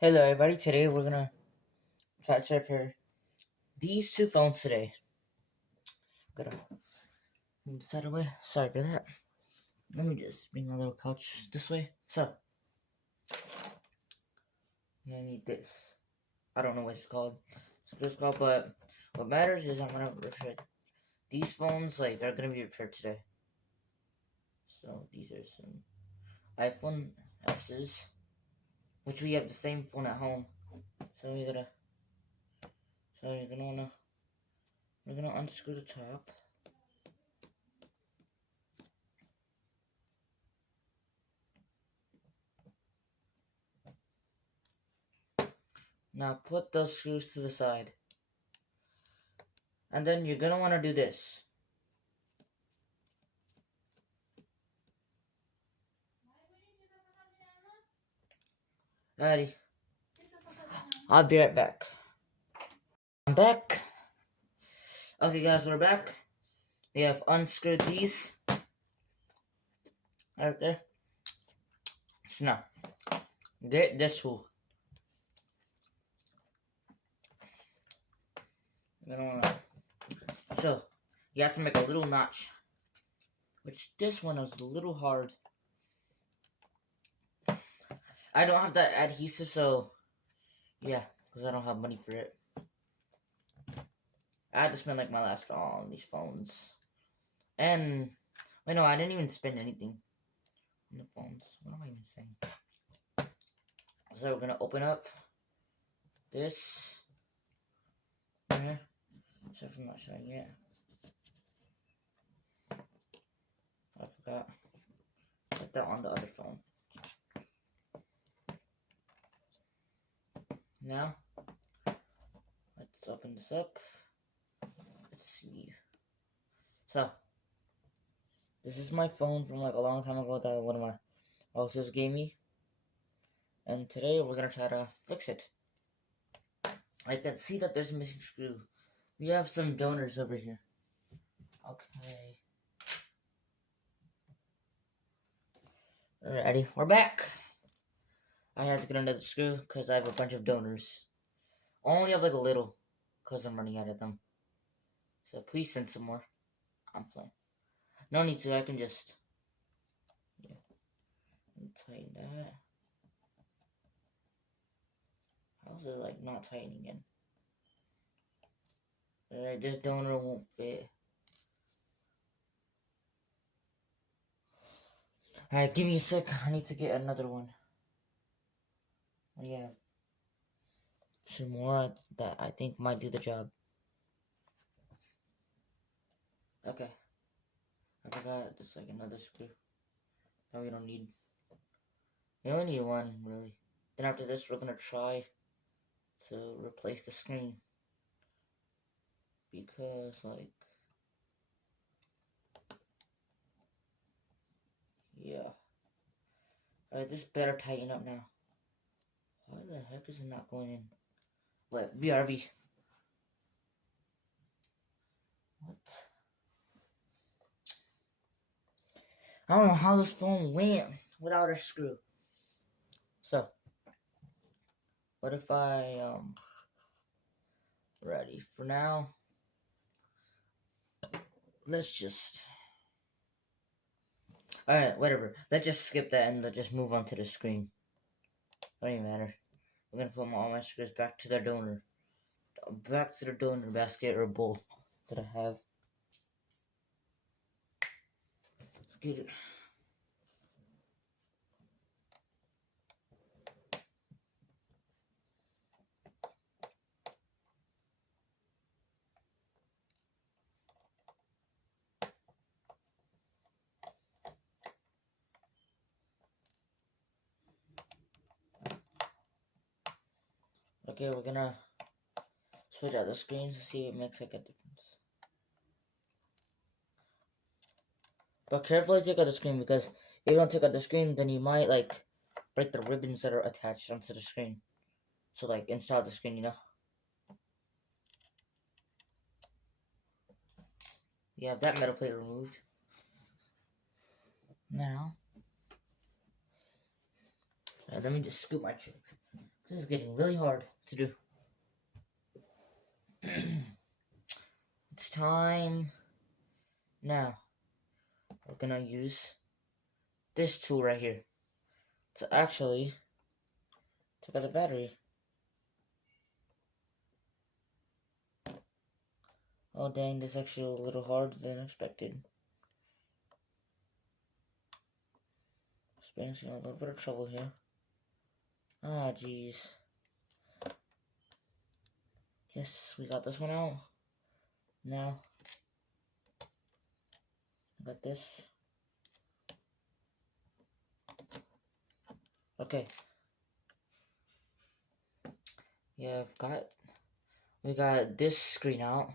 Hello everybody, today we're gonna try to repair these two phones today. Gotta move this out of the way. Sorry for that. Let me just bring my little couch this way. So, I need this. I don't know what it's called. But what matters is I'm gonna repair these phones, like, they're gonna be repaired today. So, these are some iPhone S's, which we have the same phone at home. So, we're gonna unscrew the top. Now put those screws to the side. And then you're gonna wanna do this. Alrighty. I'll be right back. I'm back. Okay guys, we're back. We have unscrewed these. Right there. So now, get this tool. So, you have to make a little notch. Which this one is a little hard. I don't have that adhesive, so yeah, because I don't have money for it. I had to spend like my last draw on these phones. And, wait, no, I didn't even spend anything on the phones. What am I even saying? So we're gonna open up this. Sorry if I'm not showing yet. I forgot. Put that on the other phone. Now, let's open this up. Let's see. So, this is my phone from like a long time ago that one of my relatives gave me. And today we're gonna try to fix it. I can see that there's a missing screw. We have some donors over here. Okay. Alrighty, we're back. I had to get another screw because I have a bunch of donors. Only have like a little because I'm running out of them. So please send some more. I'm playing. No need to, I can just tighten that. How's it like not tightening in? Alright, this donor won't fit. Alright, give me a sec. I need to get another one. Yeah. Two more that I think might do the job. Okay. I forgot there's like another screw that we don't need. We only need one, really. Then after this, we're gonna try to replace the screen. Because, like, yeah. Alright, this better tighten up now. Why the heck is it not going in? What? BRB. What? I don't know how this phone went without a screw. So, what if I, ready for now? Let's just, alright, whatever. Let's just skip that and let's just move on to the screen. Don't even matter. I'm gonna put all my screws back to their donor. Back to the donor basket or bowl that I have. Let's get it. Okay, we're gonna switch out the screens to see if it makes like a difference. But carefully take out the screen because if you don't take out the screen, then you might like break the ribbons that are attached onto the screen. So like install the screen, you know. You have that metal plate removed. Now, let me just scoop my chair. This is getting really hard to do. It's time. Now, we're gonna use this tool right here to actually take out the battery. Oh dang, this is actually a little harder than expected. Experiencing a little bit of trouble here. Ah, jeez. Yes, we got this one out. Now, I got this. Okay. Yeah, we got this screen out.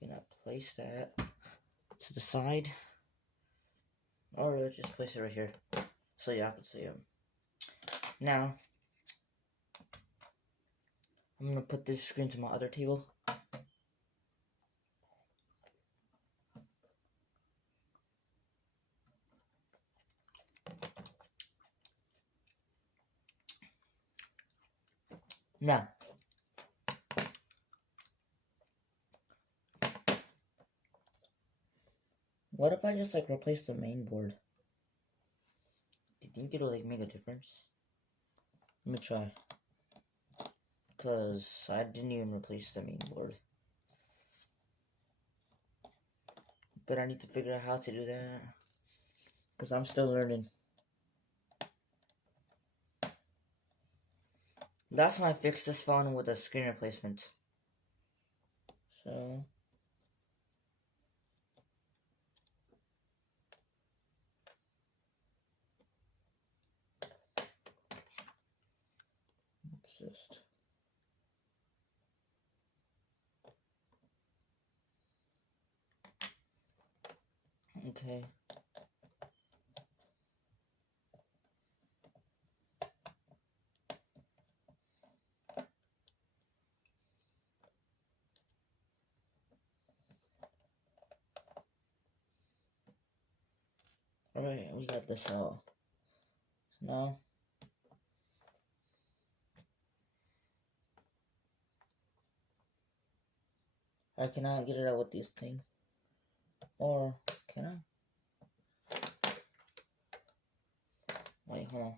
I'm gonna place that to the side. Or let's just place it right here so y'all can see them. Now, I'm gonna put this screen to my other table. Now, what if I just like replace the main board? Do you think it'll like make a difference? Let me try. Cause I didn't even replace the main board. But I need to figure out how to do that. Cause I'm still learning. Last time I fixed this phone with a screen replacement. So let's just okay. Alright, we got this out. So now I cannot get it out with this thing. Or can I? Wait, hold on.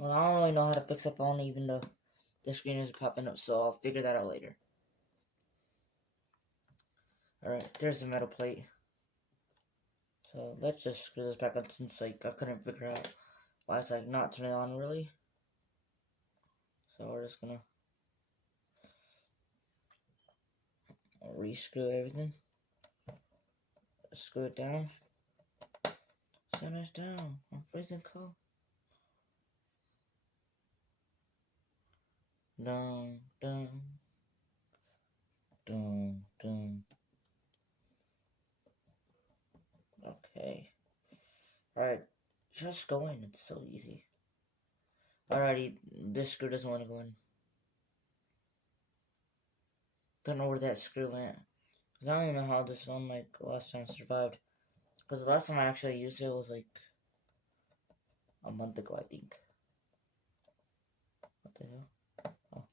Well, I don't really know how to fix a phone even though the screen is popping up, so I'll figure that out later. Alright, there's the metal plate. So let's just screw this back up since like I couldn't figure out why it's like not turning on really. So we're just gonna re-screw everything. Screw it down. Shut us down. I'm freezing cold. Dun dun dun dun. Okay. Alright. Just go in. It's so easy. Alrighty. This screw doesn't want to go in. Don't know where that screw went. Cause I don't even know how this one like last time survived. Cause the last time I actually used it was like a month ago, I think. What the hell? Oh.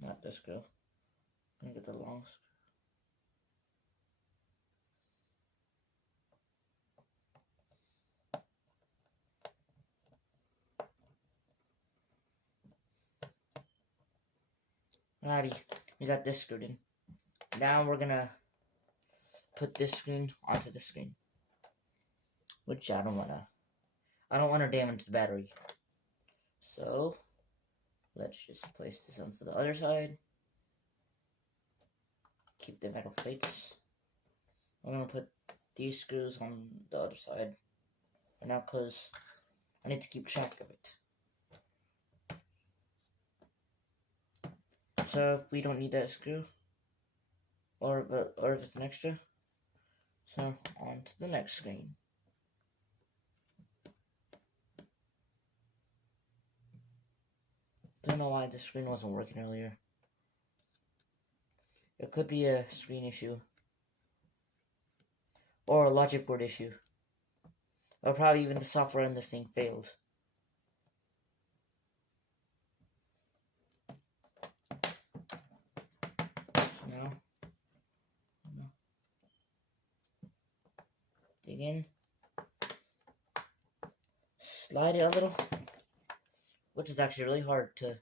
Not this screw. I'm gonna get the long screw. Alrighty, we got this screwed in. Now we're gonna put this screen onto the screen. Which I don't wanna damage the battery. So let's just place this onto the other side. Keep the metal plates. I'm gonna put these screws on the other side right now because I need to keep track of it. So if we don't need that screw, or if it's an extra, so on to the next screen. Still don't know why the screen wasn't working earlier. It could be a screen issue. Or a logic board issue. Or probably even the software in this thing failed. Now, dig in. Slide it a little. Which is actually really hard to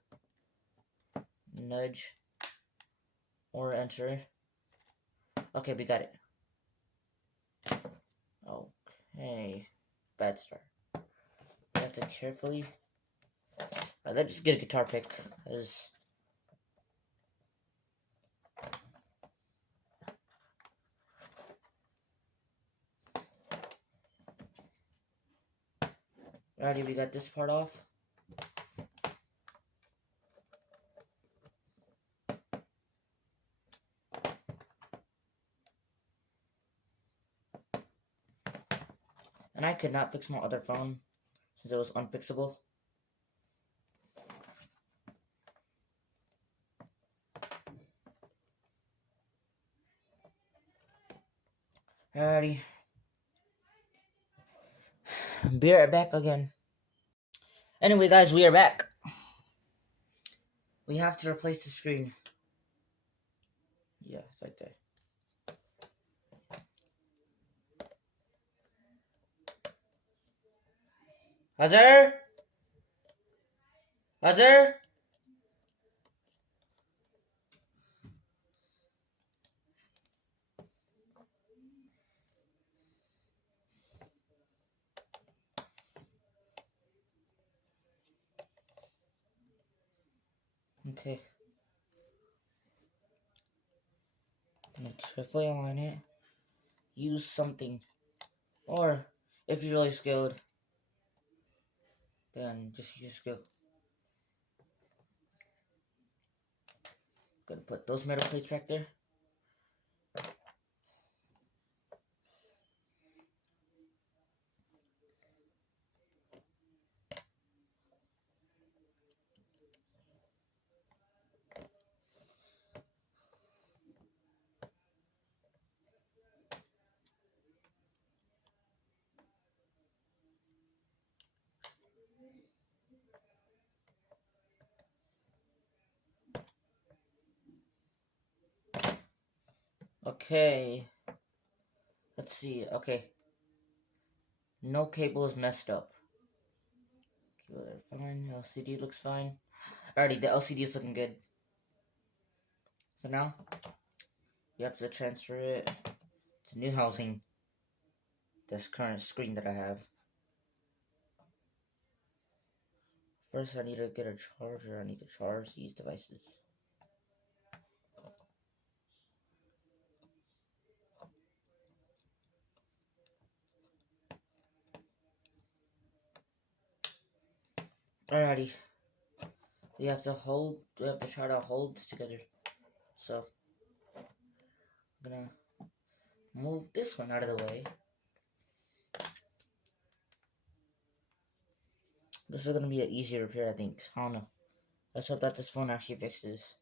nudge or enter. Okay, we got it. Okay. Bad start. You have to carefully. Let's just get a guitar pick. Cause alrighty, we got this part off. And I could not fix my other phone since it was unfixable. Alrighty. Be right back again. Anyway, guys, we are back. We have to replace the screen. Yeah, it's right there. Hazard? Hazard? Okay. Carefully align it. Use something. Or, if you're really skilled, then just use skill. Gonna put those metal plates back there. Okay. Let's see. Okay. No cable is messed up. Okay, fine. LCD looks fine. Alrighty, the LCD is looking good. So now, you have to transfer it to new housing. This current screen that I have. First, I need to get a charger. I need to charge these devices. Alrighty. We have to try to hold this together. So, I'm gonna move this one out of the way. This is gonna be an easier repair, I think. I don't know. Let's hope that this phone actually fixes.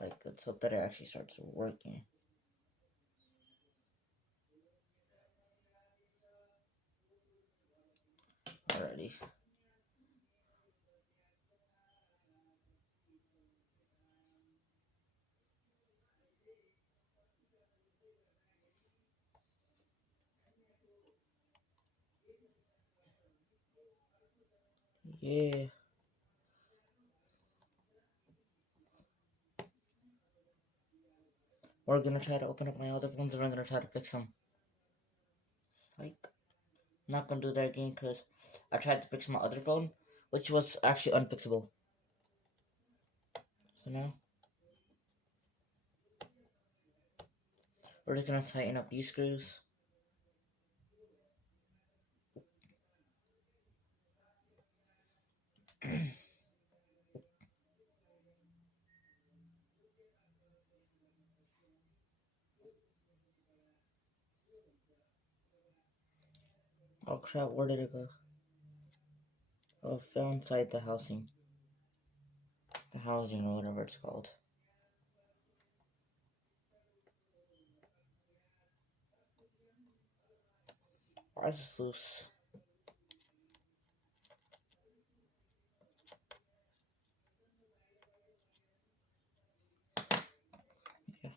Like, let's hope that it actually starts working. Alrighty. Yeah. We're gonna try to open up my other phones and we're gonna try to fix them. Psych. I'm not gonna do that again because I tried to fix my other phone, which was actually unfixable. So now, we're just gonna tighten up these screws. Oh crap, where did it go? fell inside the housing. The housing or whatever it's called. Why is this loose? Yeah.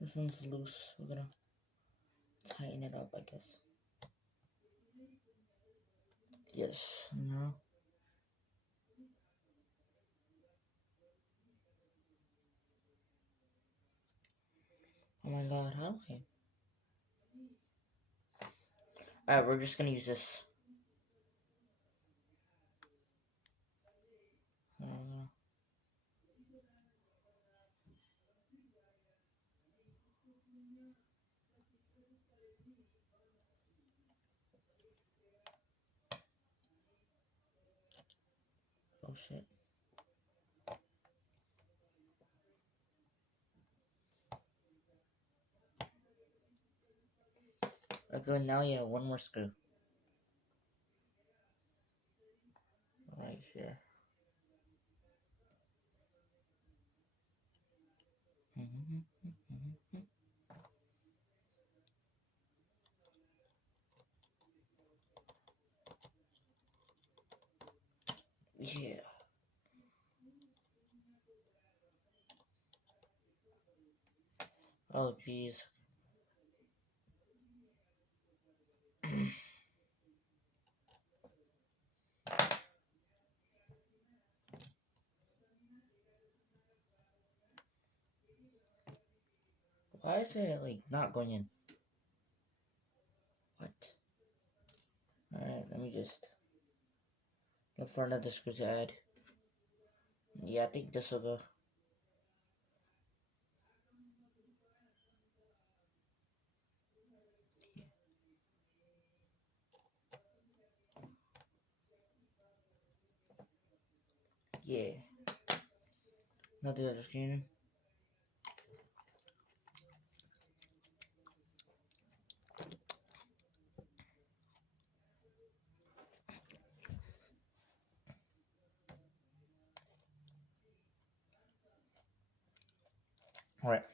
This one's loose. We're gonna tighten it up, I guess. Yes. No. Oh my god, how do I? Alright, we're just gonna use this. Oh shit. Okay, now you have one more screw. Right here. Yeah. Oh jeez. Why is it like not going in? What? Alright, let me just look for another screw to add. Yeah, I think this will go. Yeah. Not the other screen. Alright.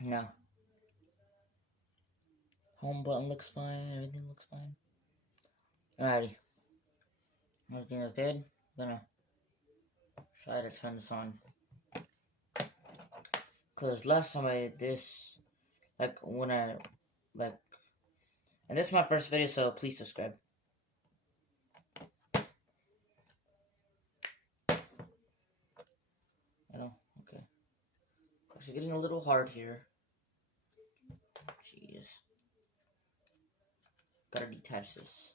Now. Home button looks fine. Everything looks fine. Alrighty. Everything is good. I'm gonna try to turn this on. Cause last time I did this, like when I, like, and this is my first video, so please subscribe. I know, okay. It's getting a little hard here. Jeez. Gotta detach this.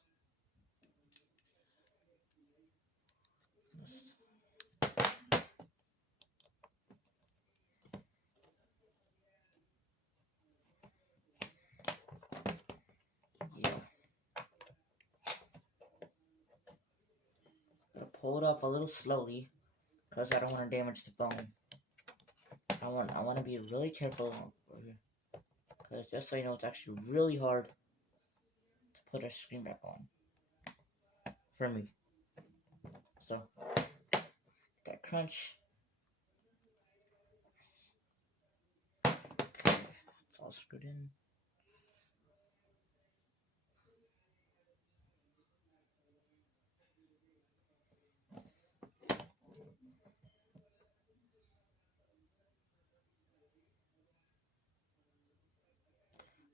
Yeah. Gotta pull it off a little slowly, cause I don't want to damage the phone. I want to be really careful, cause just so you know, it's actually really hard to put a screen back on for me. So that crunch. It's all screwed in.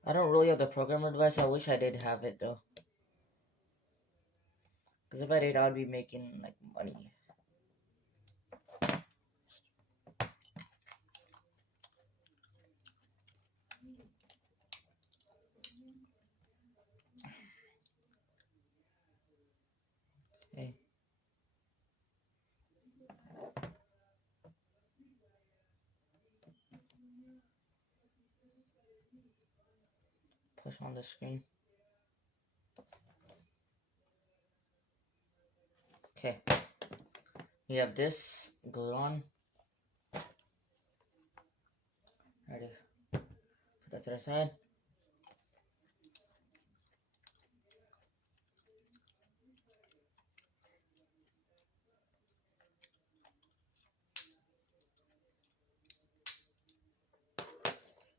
I don't really have the programmer device. I wish I did have it though. Because if I did, I would be making like money. Okay. push on the screen. Okay. We have this glued on. Ready. Put that to the side.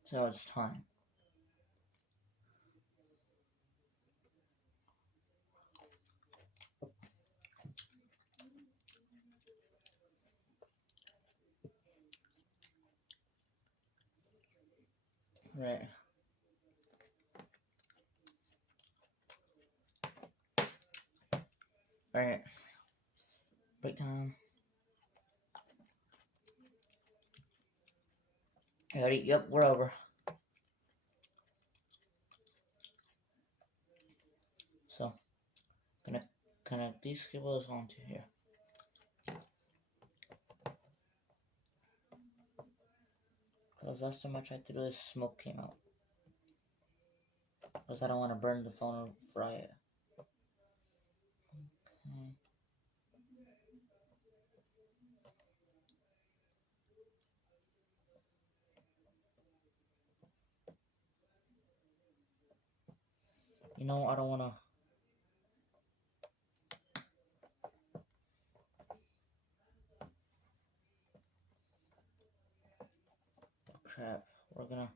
So it's time. Right. Alright. Break time. Ready? Yep, we're over. So, gonna connect these cables onto here. Because last time I tried to do this, smoke came out. Because I don't want to burn the phone or fry it. Okay. You know, I don't want to. Crap. We're gonna.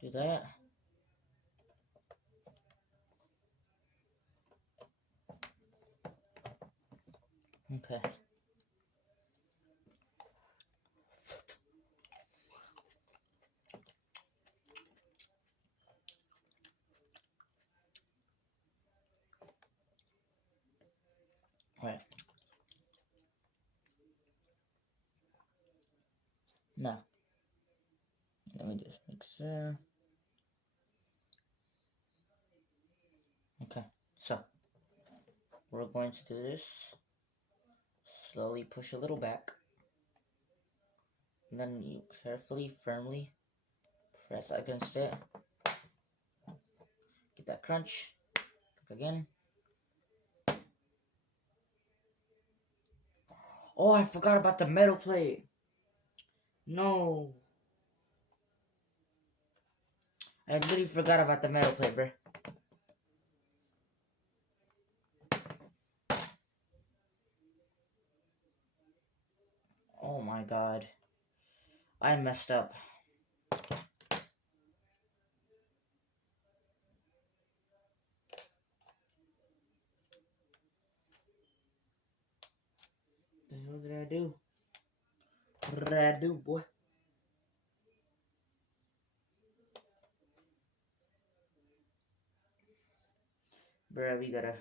Do that. Okay. Right. Now, let me just make sure. Okay. So, we're going to do this. Slowly push a little back. And then you carefully, firmly press against it. Get that crunch. Click again. Oh, I forgot about the metal plate. No. I literally forgot about the metal plate, bro. Oh my god. I messed up. The hell did I do? What did I do, boy? Bro, we gotta.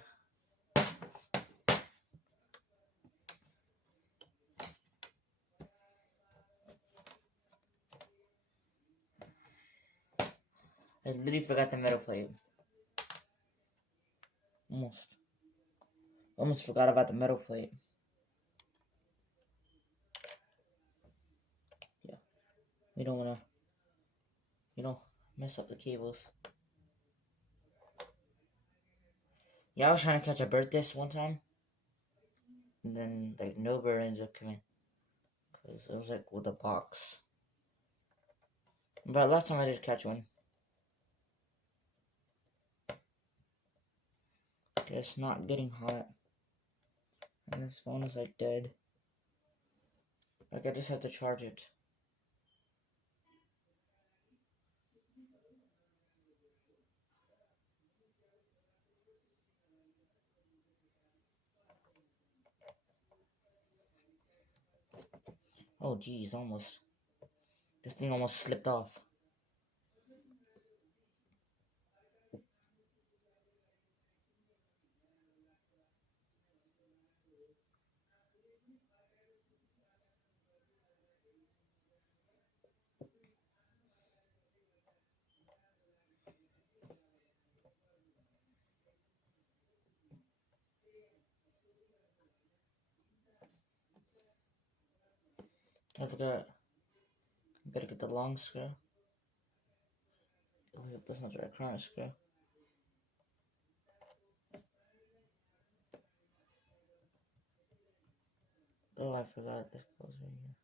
I literally forgot the metal plate. Almost forgot about the metal plate. Yeah. We don't wanna, mess up the cables. Yeah, I was trying to catch a bird this one time. And then, like, no bird ended up coming. Because it was, like, with a box. But last time I did catch one. It's not getting hot. And this phone is, like, dead. Like, I just have to charge it. Oh, geez, almost. This thing almost slipped off. I forgot. I gotta get the long screw. If that's not the right current screw. Oh, I forgot. This goes right here.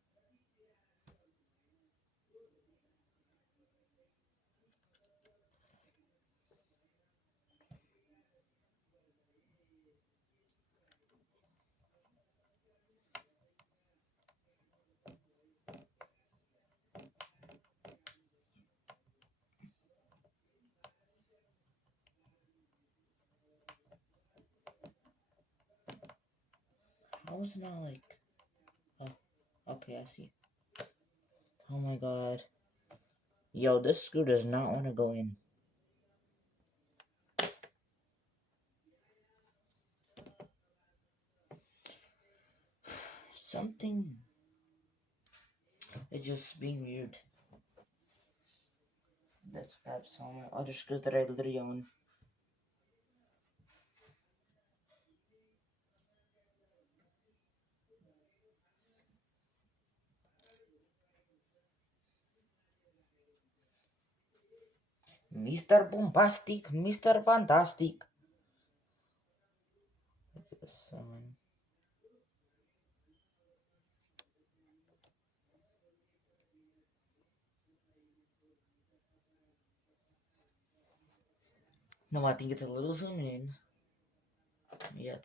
How is it not like... Oh, okay, I see. Oh my god. Yo, this screw does not want to go in. Something... It's just being weird. Let's grab some of my other screws that I literally own. Mr. Bombastic, Mr. Fantastic. No, I think it's a little zoom in. Yeah,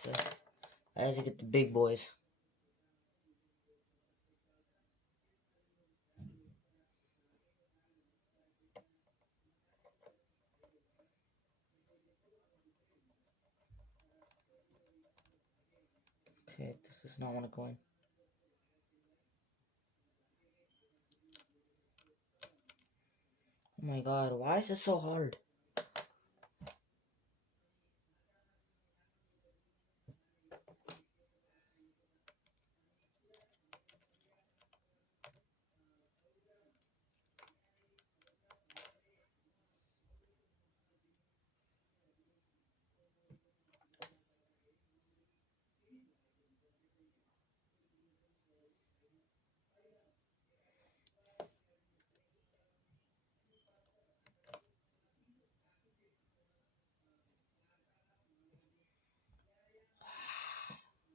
I have to get the big boys. Okay, this does not want to go in. Oh my god, why is this so hard?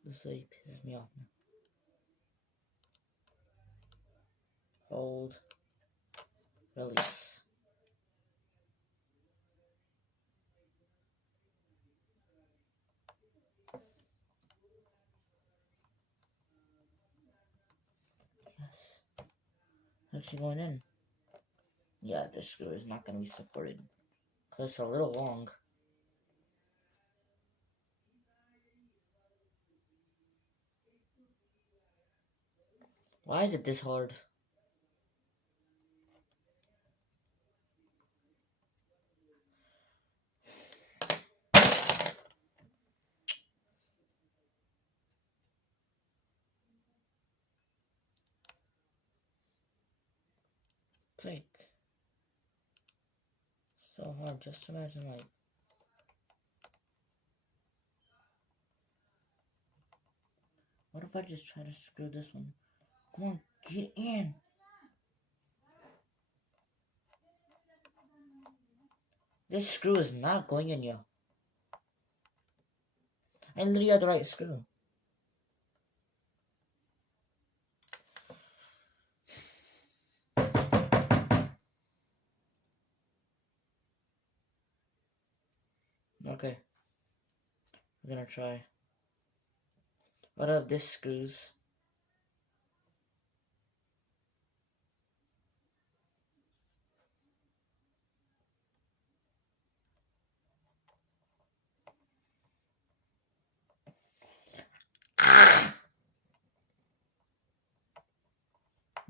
This lady pisses me off now. Hold. Release. Yes. Actually going in. Yeah, this screw is not going to be supported. Because it's a little long. Why is it this hard? It's like so hard. Just imagine like what if I just try to screw this one? Come on, get in. This screw is not going in here. I literally had the right screw. Okay. We're gonna try. What if this screws?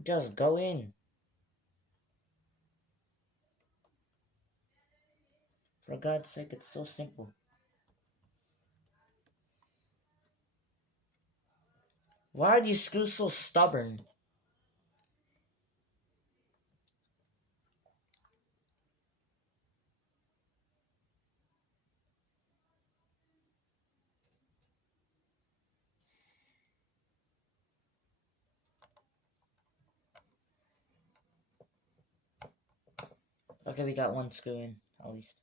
Just go in. For God's sake, it's so simple. Why are these screws so stubborn? Okay, we got one screw in, at least.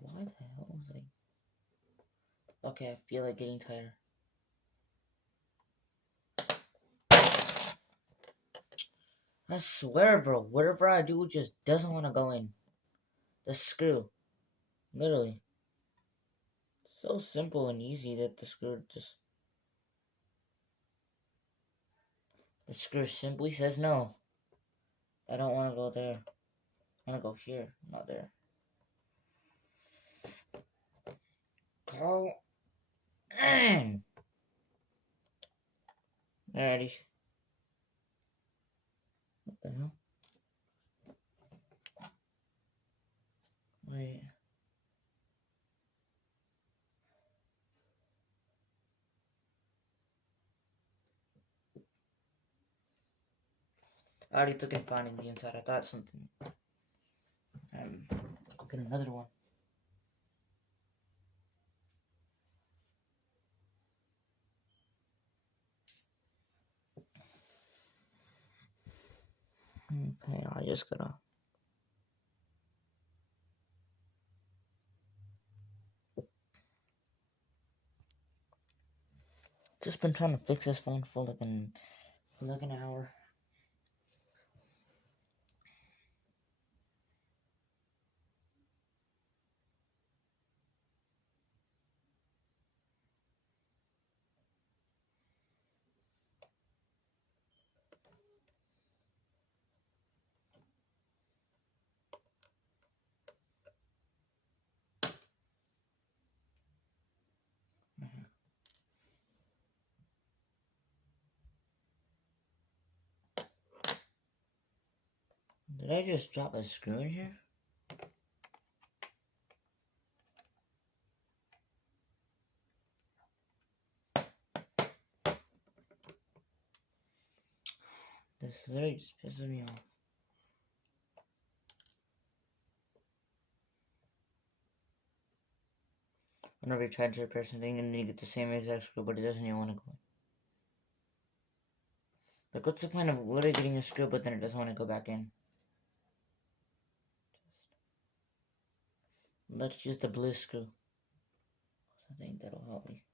Why the hell was I... Okay, I feel like getting tired. I swear, bro, whatever I do just doesn't want to go in. The screw. Literally. So simple and easy that the screw just... The screw simply says no. I don't want to go there. I want to go here, not there. Go in! Alrighty. What the hell? Wait. I already took it finding the inside. I thought something. I'll get another one. Okay, I just gotta... Just been trying to fix this phone for like an hour. Did I just drop a screw in here? This literally just pisses me off. Whenever you try to repair something and then you get the same exact screw, but it doesn't even want to go in. Like, what's the point of literally getting a screw, but then it doesn't want to go back in? Let's use the blue screw. I think that'll help me.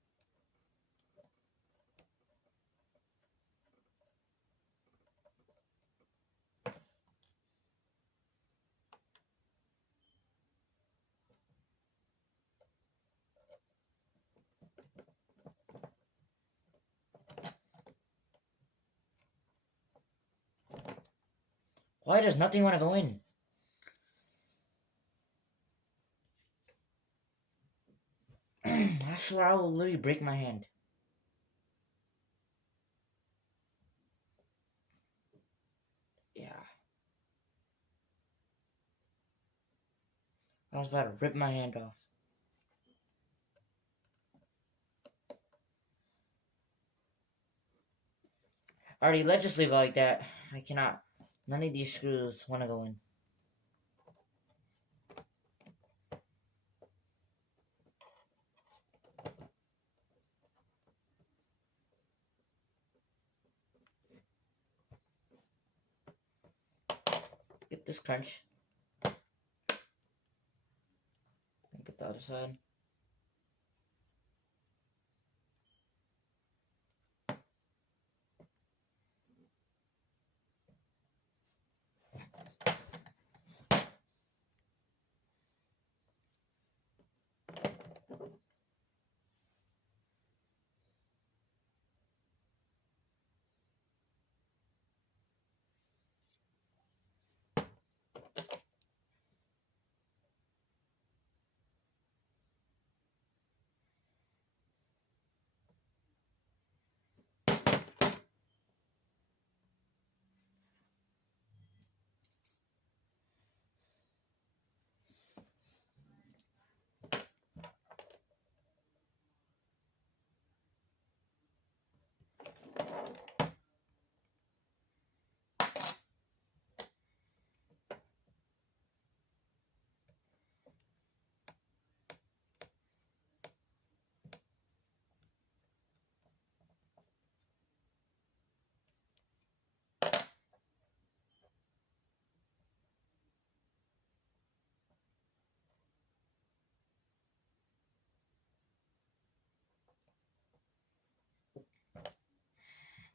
Why does nothing want to go in? I swear I will literally break my hand. Yeah. I was about to rip my hand off. Alright, let's just leave it like that. I cannot. None of these screws want to go in. Get this crunch. And get the other side.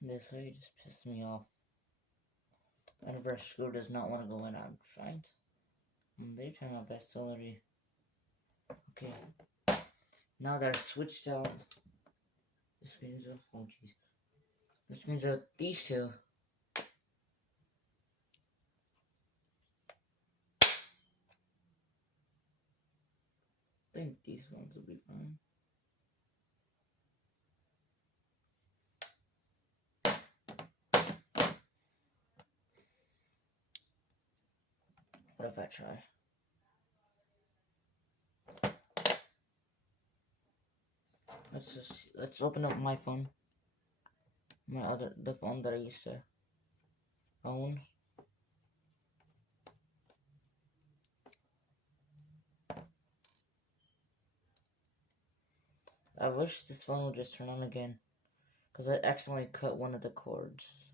This way just pissed me off. Whenever a screw does not want to go in, I'm trying to. They're trying my best already. Okay. Now that I've switched out. This means oh jeez. This means these two. I think these ones will be fine. What if I try? Let's open up my phone. The phone that I used to own. I wish this phone would just turn on again, because I accidentally cut one of the cords.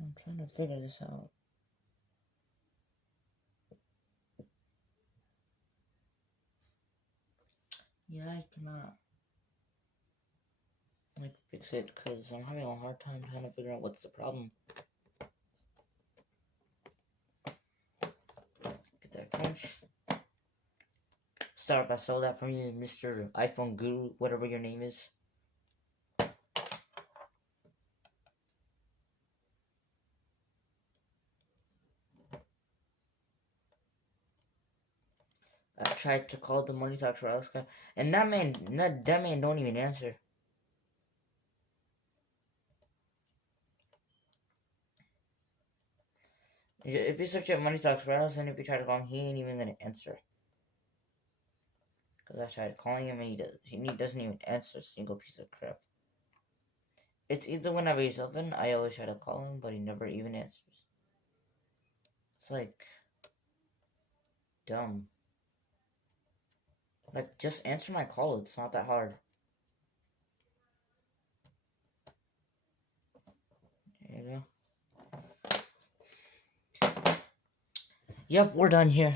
I'm trying to figure this out. Yeah, I cannot fix it because I'm having a hard time trying to figure out what's the problem. Get that crunch. Sorry if I stole that from you, Mr. iPhone Guru, whatever your name is. I tried to call the Money Talks Wireless guy, and that man don't even answer. If you search up Money Talks Wireless, and if you try to call him, he ain't even gonna answer. Because I tried calling him, and he doesn't even answer a single piece of crap. It's either whenever he's open, I always try to call him, but he never even answers. It's like dumb. Like, just answer my call. It's not that hard. There you go. Yep, we're done here.